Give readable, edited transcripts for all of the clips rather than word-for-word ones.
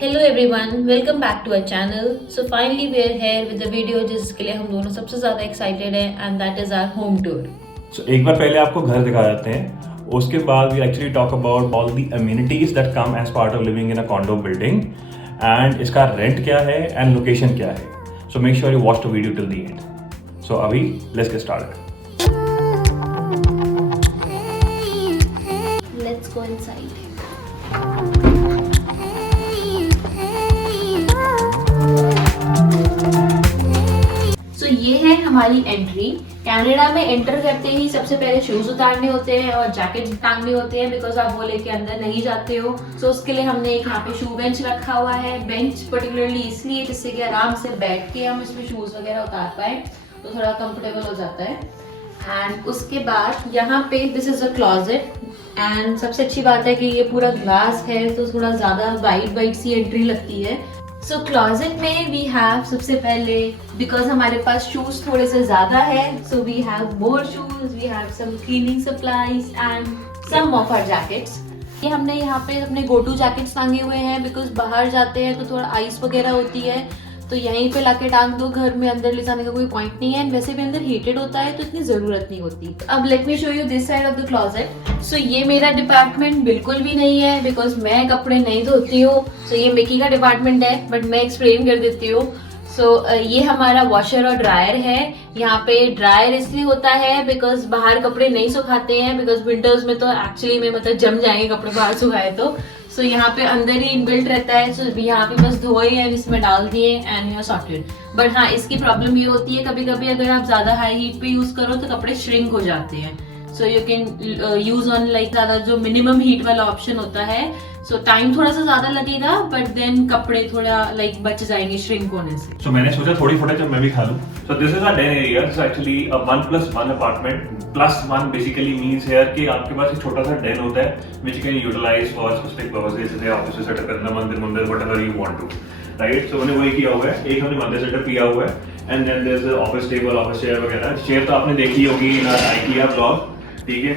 Hello everyone, welcome back to our channel. So finally we are here with the video जिसके लिए हम दोनों सबसे ज़्यादा एक्साइटेड हैं and that is our home tour. एक बार पहले आपको घर दिखा जाते हैं, उसके बाद we actually talk about all the amenities that come as part of living in a condo building and इसका रेंट क्या है एंड लोकेशन क्या है। So make sure you watch the video till the end. So अभी let's get started. Let's go inside. So ये है हमारी entry. Canada में एंटर करते ही सबसे पहले शूज उतारने होते हैं और जैकेट टांगने होते हैं बिकॉज आप वो लेके अंदर नहीं जाते हो। सो उसके लिए हमने एक यहाँ पे शू बेंच रखा हुआ है। बेंच पर्टिकुलरली इसलिए जिससे कि आराम से बैठ के हम इसमें शूज वगैरह उतार पाए तो थोड़ा कंफर्टेबल हो जाता है। एंड उसके बाद यहाँ पे this is a closet and सबसे अच्छी बात है कि ये पूरा ग्लास है तो थोड़ा ज्यादा वाइड सी एंट्री लगती है। सो क्लॉजेट में वी हैव सबसे पहले बिकॉज हमारे पास शूज थोड़े से ज्यादा है so we have more shoes, we have some cleaning supplies and some of our jackets. ये हमने यहाँ पे अपने गो टू जैकेट्स टांगे हुए हैं बिकॉज बाहर जाते हैं तो थोड़ा आइस वगैरह होती है तो यहीं पे लाके टांग दो, घर में अंदर ले जाने का कोई पॉइंट नहीं है। वैसे भी अंदर हीटेड होता है तो इतनी जरूरत नहीं होती। अब let me show you this side of the closet. So ये मेरा डिपार्टमेंट बिल्कुल भी नहीं है बिकॉज मैं कपड़े नहीं धोती हूँ। सो ये मिकी का डिपार्टमेंट है बट मैं एक्सप्लेन कर देती हूँ। सो ये हमारा वॉशर और ड्रायर है। यहाँ पे ड्रायर इसलिए होता है बिकॉज बाहर कपड़े नहीं सुखाते हैं बिकॉज विंटर्स में तो एक्चुअली में मतलब जम जाएंगे कपड़े बाहर सुखाए तो। सो यहाँ पे अंदर ही इनबिल्ट रहता है। सो यहाँ पे बस धोए एंड इसमें डाल दिए and you are sorted. But हाँ, इसकी प्रॉब्लम ये होती है कभी कभी अगर आप ज्यादा हाई हीट पे यूज करो तो कपड़े श्रिंक हो जाते हैं। So you can use on like ज्यादा जो मिनिमम हीट वाला ऑप्शन होता है। सो टाइम थोड़ा सा ज्यादा लगेगा बट देन कपड़े थोड़ा लाइक बच जाएंगे श्रिंक होने से। सो मैंने सोचा थोड़ी फुटेज मैं भी खा लूं। सो this is a den area. This is actually a 1+1 apartment. +1 basically means here कि आपके पास एक छोटा सा den होता है which you can utilize for specific purposes जैसे ऑफिस में सेटअप करना, मंदिर whatever you want to, right? So मैंने वही किया हुआ है। एक हमने मंदिर सेटअप किया हुआ है and then there's the office table, office chair वगैरह। चेयर तो आपने देखी होगी in our IKEA vlog, ठीक है।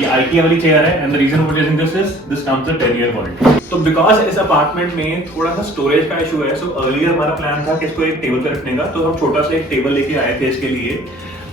ये IKEA वाली चेयर है and the reason for using this is this comes with 10-year warranty। तो बिकॉज इस अपार्टमेंट में थोड़ा सा स्टोरेज का इशू है, सो अर्लियर हमारा प्लान था कि इसको एक टेबल पे रखने का, तो हम छोटा सा एक टेबल लेके आए थे इसके लिए,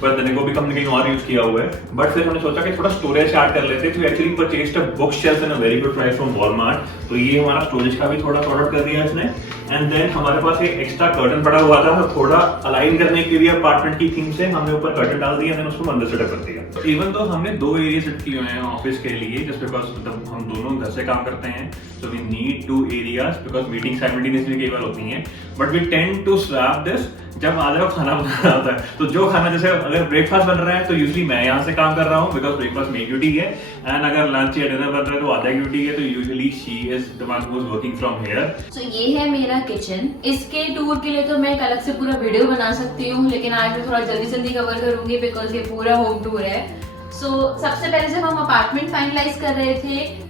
पर देने को भी हमने कहीं और यूज किया हुआ है। बट फिर हमने सोचा कि थोड़ा स्टोरेज ऐड कर लेते, तो actually purchased a book shelf in a very good price from Walmart. तो ये हमारा स्टोरेज का भी थोड़ा सॉर्ट आउट कर दिया इसने। एंड देन हमारे पास एक एक्स्ट्रा कर्टन पड़ा हुआ था, थोड़ा अलाइन करने के लिए अपार्टमेंट की थीम से हमने ऊपर कर्टन डाल दिया, देन उसको मंदिर सेटअप कर दिया। तो इवन तो हमने 2 एरिया सेट किए हुए हैं ऑफिस के लिए जस्ट बिकॉज हम दोनों घर से काम करते हैं, so we need 2 areas because meetings simultaneously कई बार होती हैं, but we tend to swap this जब आधे को खाना बनाना होता है। तो जो खाना जैसे अगर ब्रेकफास्ट बन रहा है तो यूजली मैं यहाँ से काम कर रहा हूँ बिकॉज ब्रेकफास्ट मेरी ड्यूटी है, एंड अगर लंच या डिनर बन रहा है तो आधा की ड्यूटी है, तो usually she is the one who is working from here. So ये है मेरा किचन। इसके टूर के लिए तो मैं एक अलग से पूरा वीडियो बना सकती हूँ लेकिन आज मैं थोड़ा जल्दी कवर करूंगी बिकॉज ये पूरा होम टूर है। सो सबसे पहले जब हम अपार्टमेंट फाइनलाइज कर रहे थे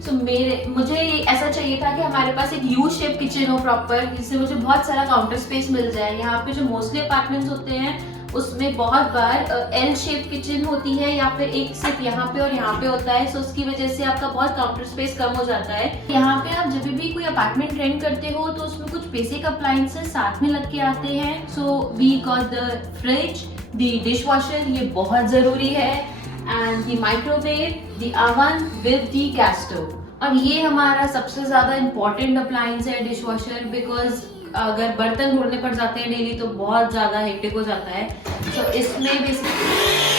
मुझे ऐसा चाहिए था कि हमारे पास एक यू शेप किचन हो प्रॉपर, जिससे मुझे बहुत सारा काउंटर स्पेस मिल जाए। यहाँ पे जो मोस्टली अपार्टमेंट्स होते हैं उसमें बहुत बार एल शेप किचन होती है या फिर एक सिर्फ यहाँ पे और यहाँ पे होता है। सो उसकी वजह से आपका बहुत काउंटर स्पेस कम हो जाता है। यहाँ पे आप जब भी कोई अपार्टमेंट रेंट करते हो तो उसमें कुछ बेसिक अप्लायंसेस साथ में लग के आते हैं। So we got the fridge, the dishwasher, ये बहुत जरूरी है, and the microwave, the oven with the gas stove. और ये हमारा सबसे ज्यादा इम्पोर्टेंट अप्लायंस है डिश वॉशर बिकॉज अगर बर्तन धोने पड़ जाते हैं डेली तो बहुत ज्यादा हेक्टिक हो जाता है। तो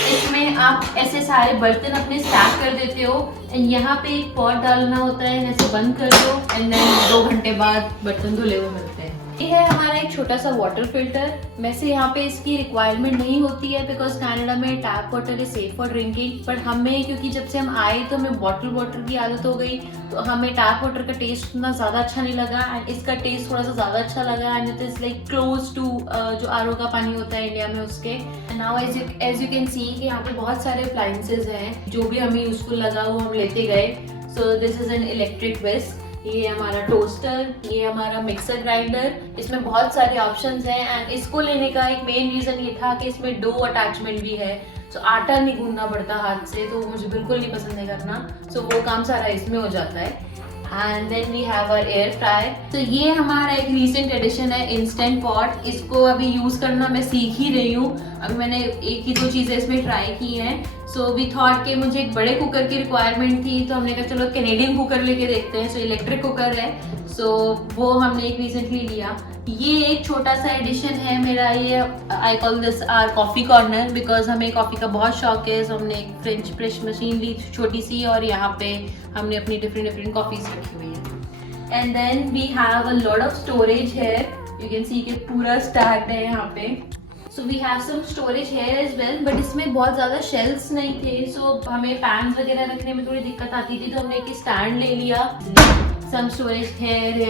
इसमें आप ऐसे सारे बर्तन अपने स्टैक कर देते हो एंड यहाँ पे एक पॉट डालना होता है, ऐसे बंद कर दो एंड देन 2 घंटे बाद बर्तन धुले हुए मिलते हैं। ये है हमारा एक छोटा सा वाटर फिल्टर। वैसे यहाँ पे इसकी रिक्वायरमेंट नहीं होती है बिकॉज कनाडा में tap water is safe for drinking, but हमें क्योंकि जब से हम आए तो हमें बॉटल वाटर की आदत हो गई तो हमें टैप वाटर का टेस्ट उतना ज़्यादा अच्छा नहीं लगा एंड इसका टेस्ट थोड़ा सा ज़्यादा अच्छा लगा and it is like close to जो आरओ का पानी होता है इंडिया में उसके। Now as you can see कि यहाँ पे बहुत सारे अप्लायंसेज हैं जो भी हमें यूजफुल लगा वो हम लेते गए। So this is an electric whisk, ये हमारा टोस्टर, ये हमारा मिक्सर ग्राइंडर। इसमें बहुत सारे ऑप्शंस हैं एंड इसको लेने का एक मेन रीजन ये था कि इसमें डो अटैचमेंट भी है। सो आटा नहीं गूंदना पड़ता हाथ से, तो मुझे बिल्कुल नहीं पसंद है करना। सो वो काम सारा इसमें हो जाता है। And then we have our air fryer. तो ये हमारा एक रीसेंट एडिशन है इंस्टेंट पॉट। इसको अभी यूज करना मैं सीख ही रही हूँ, अभी मैंने एक ही दो चीजें इसमें ट्राई की हैं। सो वी थॉट कि मुझे एक बड़े कुकर की रिक्वायरमेंट थी, तो हमने कहा चलो कैनेडियन कुकर लेके देखते हैं। सो इलेक्ट्रिक कुकर है, सो वो हमने एक रिसेंटली लिया। ये एक छोटा सा एडिशन है मेरा, ये I call this our coffee corner, because हमें कॉफी का बहुत शौक है। सो हमने एक फ्रेंच प्रेस मशीन ली छोटी सी, और यहाँ पे हमने अपनी डिफरेंट कॉफीज रखी हुई है। And then we have a lot of storage here, you can see कि पूरा स्टैक्ड है यहाँ पे। So we have some storage here as well, but इसमें बहुत ज़्यादा शेल्फ्स नहीं थे, सो हमें पैन्स वगैरह रखने में थोड़ी दिक्कत आती थी, तो हमने एक स्टैंड ले लिया। Some storage here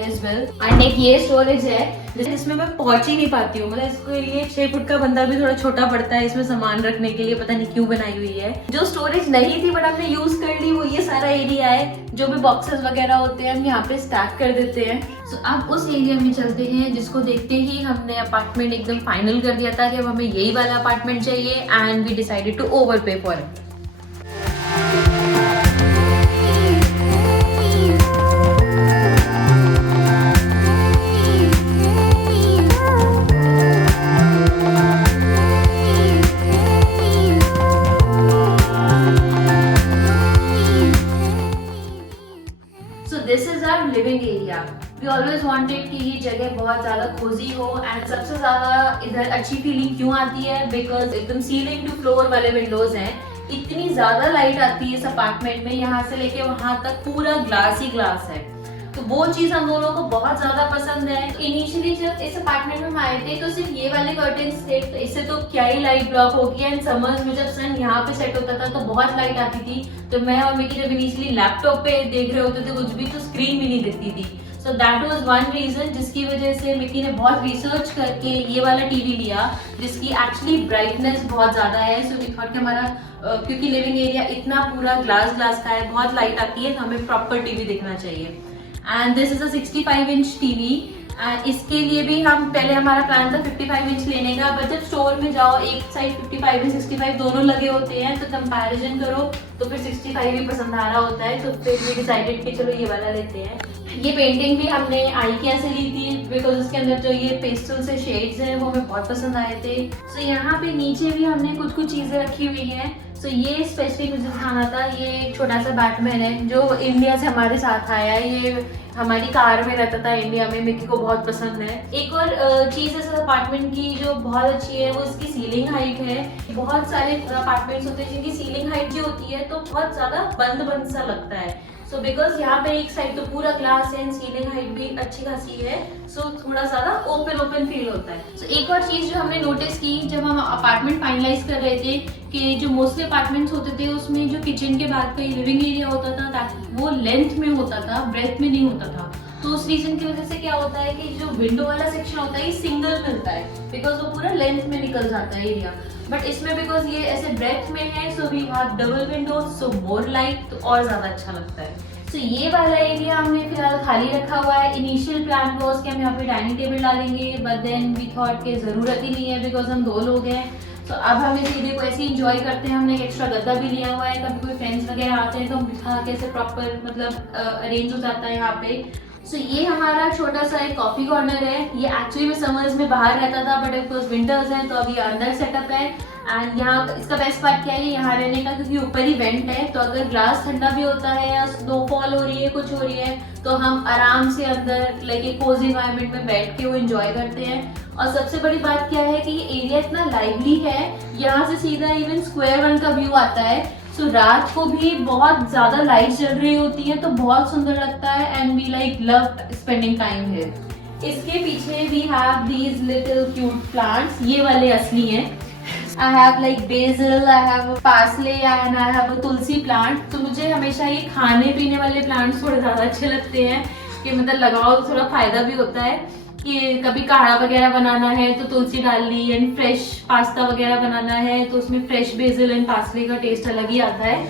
as well. And एक ये स्टोरेज है जिसमें मैं पहुंच ही नहीं पाती हूँ, मतलब इसके लिए 6 फुट का बंदा भी थोड़ा छोटा पड़ता है इसमें सामान रखने के लिए, पता नहीं क्यों बनाई हुई है। जो स्टोरेज नहीं थी बट हमने यूज कर ली, वो ये सारा एरिया है, जो भी बॉक्सेस वगैरह होते हैं हम यहाँ पे स्टैक कर देते हैं। सो अब उस एरिया में चलते हैं, जिसको देखते ही हमने अपार्टमेंट एकदम फाइनल कर दिया था कि अब हमें यही वाला अपार्टमेंट चाहिए, and we decided to overpay for it. This is our living area. We always wanted कि ये जगह बहुत ज्यादा कोजी हो, एंड सबसे ज्यादा इधर अच्छी फीलिंग क्यों आती है, बिकॉज एकदम सीलिंग टू फ्लोर वाले विंडोज हैं। इतनी ज्यादा लाइट आती है इस अपार्टमेंट में, यहाँ से लेके वहां तक पूरा ग्लास ही ग्लास है, तो वो चीज हम दोनों को बहुत ज्यादा पसंद है। इनिशियली जब इस अपार्टमेंट में हम आए थे तो सिर्फ ये वाले कर्टेन्स थे, तो इससे तो क्या ही लाइट ब्लॉक होगी। एंड समर्स में जब सन यहाँ पे सेट होता था तो बहुत लाइट आती थी, तो मैं और मिकी जब इनिशियली लैपटॉप पे देख रहे होते थे कुछ भी, तो स्क्रीन भी नहीं दिखती थी। So that was one reason जिसकी वजह से मिकी ने बहुत रिसर्च करके ये वाला टीवी लिया, जिसकी एक्चुअली ब्राइटनेस बहुत ज्यादा है। सो वी थॉट कि हमारा क्योंकि लिविंग एरिया इतना पूरा ग्लास का है, बहुत लाइट आती है, तो हमें प्रॉपर टीवी दिखना चाहिए। And this is a 65 inch TV. इसके लिए भी हम पहले हमारा प्लान था 55 इंच लेने का, बट जब स्टोर में जाओ एक साइड 55 एंड 65 दोनों लगे होते हैं, तो कंपैरिजन करो तो फिर 65 ही पसंद आ रहा होता है, तो फिर भी डिसाइडेड कि चलो ये वाला लेते हैं। ये पेंटिंग भी हमने आइकिया से ली थी, बिकॉज उसके अंदर जो ये पेस्टल से शेड्स हैं वो हमें बहुत पसंद आए थे। सो यहाँ पे नीचे भी हमने कुछ चीजें रखी हुई हैं। सो ये स्पेशली मुझे दिखाना था, ये एक छोटा सा बैटमैन है जो इंडिया से हमारे साथ आया है, ये हमारी कार में रहता था इंडिया में, मिकी को बहुत पसंद है। एक और चीज इस अपार्टमेंट की जो बहुत अच्छी है वो इसकी सीलिंग हाइट है। बहुत सारे अपार्टमेंट्स होते हैं जिनकी सीलिंग हाइट जो होती है तो बहुत ज्यादा बंद सा लगता है। सो बिकॉज यहाँ पे एक साइड तो पूरा ग्लास है, सीलिंग हाइट भी अच्छी खासी है, सो थोड़ा ज्यादा ओपन फील होता है। सो एक और चीज जो हमने नोटिस की जब हम अपार्टमेंट फाइनलाइज कर रहे थे, कि जो मोस्टली अपार्टमेंट्स होते थे उसमें जो किचन के बाद का लिविंग एरिया होता था वो लेंथ में होता था, ब्रेथ में नहीं होता था। तो उस रीजन की वजह से क्या होता है कि जो विंडो वाला सेक्शन होता है ये सिंगल मिलता है, बिकॉज वो पूरा लेंथ में निकल जाता है एरिया। बट इसमें बिकॉज ये ऐसे ब्रेथ में है, so we have double window, so more light, तो और ज्यादा अच्छा लगता है। तो ये वाला एरिया हमने फिलहाल खाली रखा हुआ है। इनिशियल प्लान वाज कि हम यहाँ पे डाइनिंग टेबल डालेंगे, बट देन वी थॉट के जरूरत ही नहीं है, बिकॉज हम 2 लोग हैं। तो अब हम इस एरिया को ऐसे इंजॉय करते हैं। हमने एक एक्स्ट्रा गद्दा भी लिया हुआ है, कभी कोई फ्रेंड्स वगैरह आते हैं तो हम बिठा के ऐसे प्रॉपर मतलब अरेंज हो जाता है यहाँ पे। सो ये हमारा छोटा सा एक कॉफी कॉर्नर है। ये एक्चुअली में समर्स में बाहर रहता था, बट ऑफकोर्स विंटर्स है तो अभी अंदर सेटअप है। एंड यहाँ इसका बेस्ट पार्ट क्या है, यहाँ रहने का, क्योंकि ऊपर ही वेंट है, तो अगर ग्लास ठंडा भी होता है या स्नोफॉल हो रही है, कुछ हो रही है, तो हम आराम से अंदर लाइक एक कोजी एनवायरनमेंट में बैठ के वो एंजॉय करते हैं। और सबसे बड़ी बात क्या है कि ये एरिया इतना लाइवली है, यहाँ से सीधा इवन स्क्वायर 1 का व्यू आता है। सो रात को भी बहुत ज्यादा लाइट जल रही होती है तो बहुत सुंदर लगता है, and we like love spending time here. इसके पीछे we have these little cute plants, ये वाले असली हैं। I have like basil, I have parsley and I have a tulsi plant। तो मुझे हमेशा ये खाने पीने वाले प्लांट्स थोड़े ज़्यादा अच्छे लगते हैं, कि मतलब लगाओ तो थोड़ा फायदा भी होता है, कि कभी काढ़ा वगैरह बनाना है तो तुलसी डाल ली, एंड फ्रेश पास्ता वगैरह बनाना है तो उसमें फ्रेश बेसिल एंड पार्सले का टेस्ट अलग ही आता है।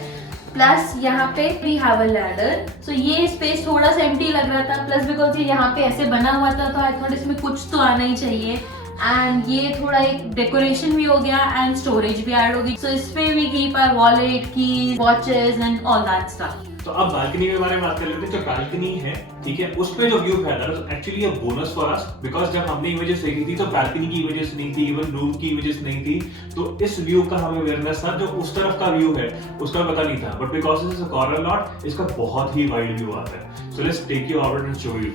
प्लस यहाँ पे वी हैव अ लैडर। सो ये स्पेस थोड़ा सा एम्प्टी लग रहा था, प्लस बिकॉज ये यहाँ पे ऐसे बना हुआ था तो आई थॉट इसमें कुछ तो आना ही चाहिए, एंड ये थोड़ा एक डेकोरेशन भी हो गया एंड स्टोरेज भी ऐड होगी। सो इस पे वी कीप आवर वॉलेट, की watches and all that stuff. तो अब बालकनी के बारे में बात कर लेते हैं। जो बालकनी है, ठीक है, उसमें जो व्यू है that is actually a bonus for us, because जब हमने इमेजेस देखी थी तो बालकनी की इमेजेस नहीं थी, इवन रूम की इमेजेस नहीं थी, तो इस व्यू का हमें अवेयरनेस था। जो उस तरफ का व्यू है उसका पता नहीं था, but because this is a corner lot, इसका बहुत ही वाइड व्यू आता है। So let's take you out and show you.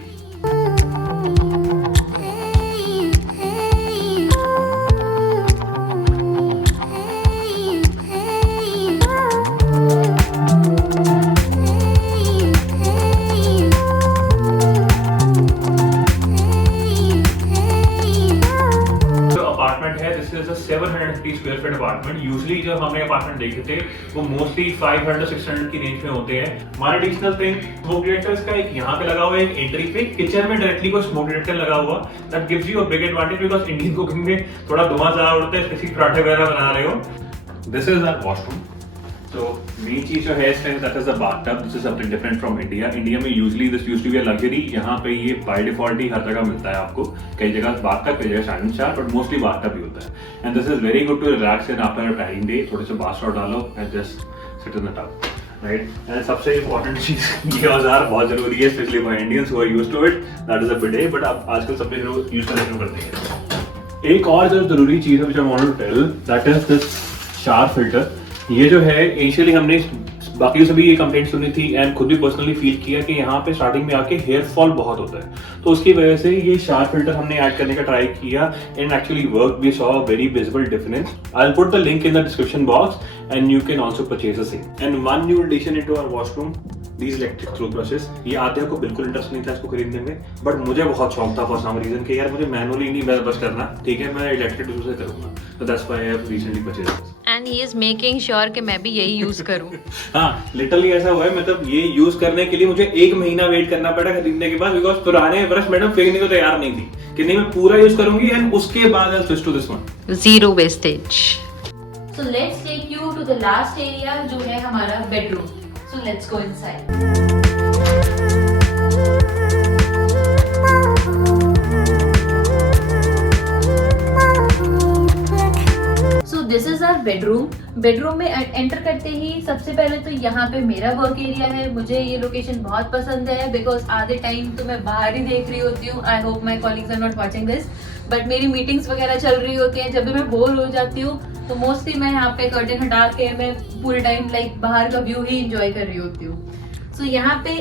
This is a 750 square feet apartment. Usually जब हमने अपार्टमेंट देखे थे वो मोस्टली 500 to 600 की रेंज में होते हैं। हमारा एडिशनल थिंग स्मोक डिटेक्टर इसका एक यहाँ पे लगा हुआ है, एक एंट्री पे किचन में डायरेक्टली कोई स्मोक डिटेक्टर लगा हुआ। That gives you a big advantage because Indian cooking में थोड़ा धुआं ज्यादा उड़ता है, स्पेशली पराठे वगैरह बना रहे हो। This is our washroom. तो मेन चीज जो है इस time that is the bathtub. This is something different from India. India में usually this used to be a luxury, यहाँ पे ये बाय डिफॉल्ट ही हर जगह मिलता है आपको। कई जगह बाथटब, कई जगह standing shower, but mostly bathtub ही होता है। And this is very good to relax in after a tiring day. थोड़े से बाथ सॉल्ट डालो and just sit in the tub, right. And सबसे इंपॉर्टेंट चीज ये औजार बहुत जरूरी है, especially for Indians who are used to it, that is a bidet, but अब आजकल सब लोग यूज करना शुरू कर देंगे। एक और जो जरूरी चीज है which I want to tell, that is this shower filter. ये जो है इनिशियली हमने बाकी सभी ये कंप्लेंट सुनी थी एंड खुद भी पर्सनली फील किया कि यहाँ पे स्टार्टिंग में आके हेयर फॉल बहुत होता है, तो उसकी वजह से ये शावर फिल्टर हमने ऐड करने का ट्राई किया and actually work. We saw a very visible difference. I will put the link in the description box and you can also purchase the same. And one new addition into our washroom, these electric toothbrushes। ये आते को बिल्कुल interest नहीं था इसको खरीदने में, but मुझे बहुत शौक था फॉर सम रीजन कि यार मुझे मैनुअली नहीं बस करना, ठीक है, मैं इलेक्ट्रिक टूल से करूंगा, तो that's why I have recently purchased this. And he is making sure कि मैं भी यही यूज करूं। हाँ, लिटरली ऐसा हुआ है। मतलब ये यूज करने के लिए मुझे 1 महीना वेट करना पड़ा खरीदने के बाद, बिकॉज पुराने ब्रश मैडम फेंकने को तैयार नहीं थी कि नहीं मैं पूरा यूज करूंगी एंड उसके बाद I switch to this one. Zero wastage. So let's take you to the last area जो है हमारा bedroom. So let's go inside. This is our bedroom. Bedroom में एंटर करते ही सबसे पहले तो यहाँ पे मेरा वर्क एरिया है। मुझे ये लोकेशन बहुत पसंद है बिकॉज आधे टाइम तो मैं बाहर ही देख रही होती हूँ। I hope my colleagues are not watching this, but मेरी मीटिंग्स वगैरह चल रही होती हैं। जब भी मैं बोर हो जाती हूँ तो मोस्टली मैं यहाँ पे कर्टन हटा के मैं पूरे टाइम लाइक बाहर का व्यू ही इंजॉय कर रही होती हूँ। सो यहाँ पे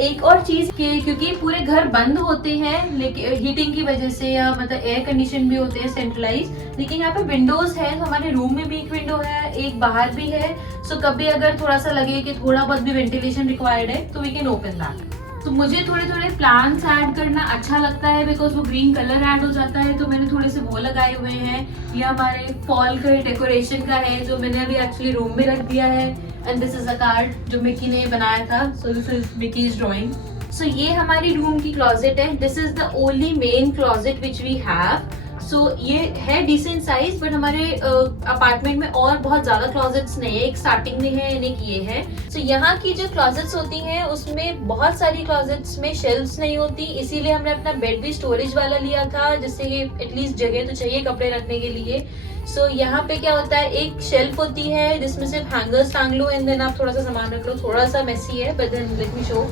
एक और चीज के क्योंकि पूरे घर बंद होते हैं लेकिन हीटिंग की वजह से, या मतलब एयर कंडीशन भी होते हैं सेंट्रलाइज, लेकिन यहाँ पे विंडोज है। तो हमारे रूम में भी एक विंडो है, एक बाहर भी है। सो कभी अगर थोड़ा सा लगे कि थोड़ा बहुत भी वेंटिलेशन रिक्वायर्ड है तो वी कैन ओपन दैट। तो मुझे थोड़े थोड़े प्लांट्स ऐड करना अच्छा लगता है बिकॉज वो ग्रीन कलर ऐड हो जाता है, तो मैंने थोड़े से वो लगाए हुए हैं। ये हमारे फॉल का डेकोरेशन का है जो मैंने अभी एक्चुअली रूम में रख दिया है। And this is a card जो मिकी ने बनाया था, so this is Mickey's drawing. So ये हमारी रूम की क्लोजेट है। This is the only main closet which we have. So ये है डिसेंट साइज, बट हमारे अपार्टमेंट में और बहुत ज्यादा क्लोजेट्स नहीं है। एक स्टार्टिंग में है, एक ये है। सो यहाँ की जो क्लोजेट्स होती हैं उसमें बहुत सारी क्लोजेट्स में शेल्फ्स नहीं होती, इसीलिए हमने अपना बेड भी स्टोरेज वाला लिया था, जिससे कि एटलीस्ट जगह तो चाहिए कपड़े रखने के लिए। सो यहाँ पे क्या होता है, एक शेल्फ होती है जिसमें सिर्फ हैंगर्स टांग लो एंड देन आप थोड़ा सा सामान रख लो। थोड़ा सा मेसी है but then let me show.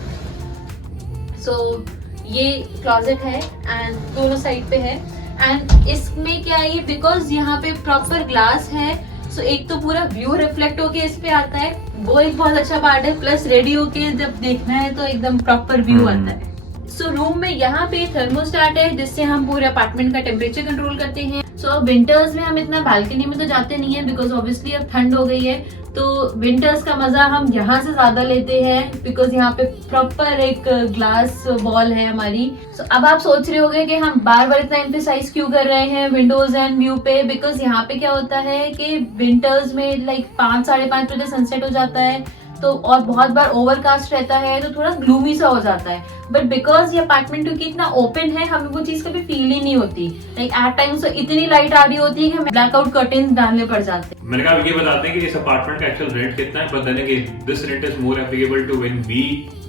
So ये क्लोजेट है एंड दोनों साइड पे है। एंड इसमें क्या है, बिकॉज यहाँ पे प्रॉपर ग्लास है, सो एक तो पूरा व्यू रिफ्लेक्ट होके इस पे आता है, वो एक बहुत अच्छा पार्ट है। प्लस रेडी होके जब देखना है तो एकदम प्रॉपर व्यू आता है। सो रूम में यहाँ पे थर्मोस्टेट है जिससे हम पूरे अपार्टमेंट का टेम्परेचर कंट्रोल करते हैं। सो विंटर्स में हम इतना बालकनी में तो जाते नहीं है बिकॉज ऑब्वियसली अब ठंड हो गई है, तो विंटर्स का मजा हम यहाँ से ज्यादा लेते हैं बिकॉज यहाँ पे प्रॉपर एक ग्लास वॉल है हमारी। सो अब आप सोच रहे होंगे कि हम बार बार इतना एम्फेसाइज क्यों कर रहे हैं विंडोज एंड व्यू पे, बिकॉज यहाँ पे क्या होता है कि विंटर्स में लाइक 5 साढ़े 5 बजे सनसेट हो जाता है, तो और बहुत बार ओवरकास्ट रहता है तो थोड़ा ग्लूमी सा हो जाता है। बट बिकॉज ये अपार्टमेंट क्योंकि इतना ओपन है हमें वो चीज कभी फील ही नहीं होती। लाइक एट टाइम्स तो इतनी लाइट आ रही होती है कि हमें ब्लैकआउट कर्टेन्स डालने पड़ जाते हैं। मैंने कहा ये बताते हैं कि इस अपार्टमेंट का एक्चुअल रेंट कितना है, but then again this rent is more applicable to when we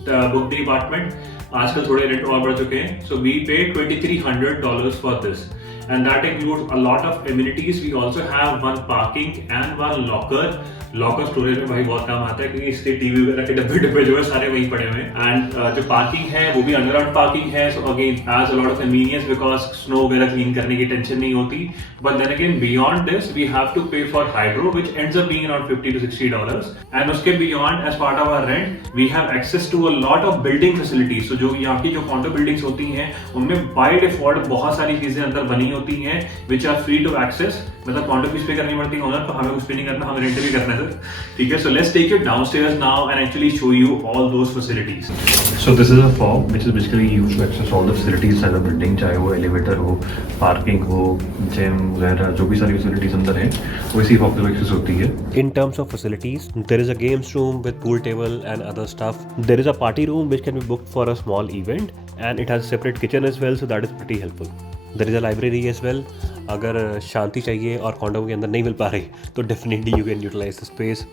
book the apartment. आजकल थोड़े रेंट और बढ़ चुके हैं. So we paid $2,300 for this. And that includes a lot of amenities. We also have one parking and one locker. Locker storage में भाई बहुत काम आता है क्योंकि इसके टीवी वगैरह के डब्बे जो है सारे वहीं पड़े हुए हैं. एंड जो पार्किंग है वो भी अंडरग्राउंड पार्किंग है. So again as a lot of convenience because snow वगैरह क्लीन करने की टेंशन नहीं होती. But then again beyond this we have to pay for hydro which ends up being around $50 to $60. And उसके beyond as part of our rent we have access to a lot of building facilities. So जो यहाँ की जो condor buildings होती हैं उनमें by default बहुत सारी चीजें अंदर बनी होती हैं which are free to access. मतलब कॉन्डो फीस पे करनी पड़ती है ओनर को, हमें कुछ पे नहीं करना, हमें रेंट भी करना है सर. ठीक है. So let's take you downstairs now and actually show you all those facilities. So this is a fob which is basically used to access all the facilities inside the building, चाहे वो elevator हो, parking हो, gym वगैरह जो भी सारी facilities अंदर हैं वो इसी fob से access होती है. In terms of facilities, there is a games room with pool table and other stuff. There is a party room which can be booked for a small event and it has a separate kitchen as well, so that is pretty helpful. There is a library as well. अगर शांति चाहिए और condor के अंदर नहीं मिल पा रही तो definitely you can utilize the space.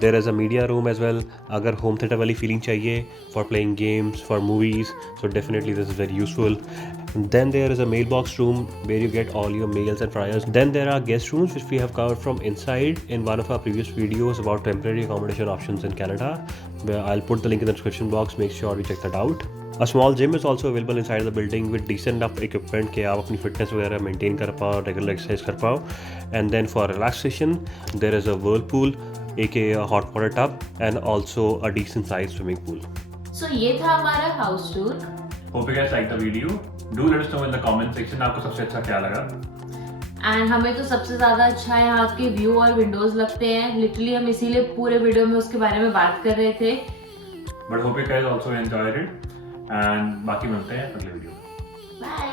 There is a media room as well. अगर होम थिएटर वाली फीलिंग चाहिए for playing games for movies, so definitely this is very useful. Then there is a mailbox room where you get all your mails and flyers. Then there are guest rooms which we have covered from inside in one of our previous videos about temporary accommodation options in Canada. I'll put the link in the description box. Make sure you check that out. A small gym is also available inside the building with decent enough equipment कि आप अपनी fitness वगैरह maintain कर पाओ, regular exercise कर पाओ. And then for relaxation, there is a whirlpool, aka a hot water tub, and also a decent sized swimming pool. So ये था हमारा house tour. Hope you guys like the video. Do let us know in the comment section आपको सबसे अच्छा क्या लगा. And हमें तो सबसे ज्यादा अच्छा यहाँ के व्यू और विंडोज लगते हैं. लिटरली हम इसीलिए पूरे वीडियो में उसके बारे में बात कर रहे थे. But hope you guys also enjoyed it. And बाकी मिलते हैं अगले वीडियो में. बाय.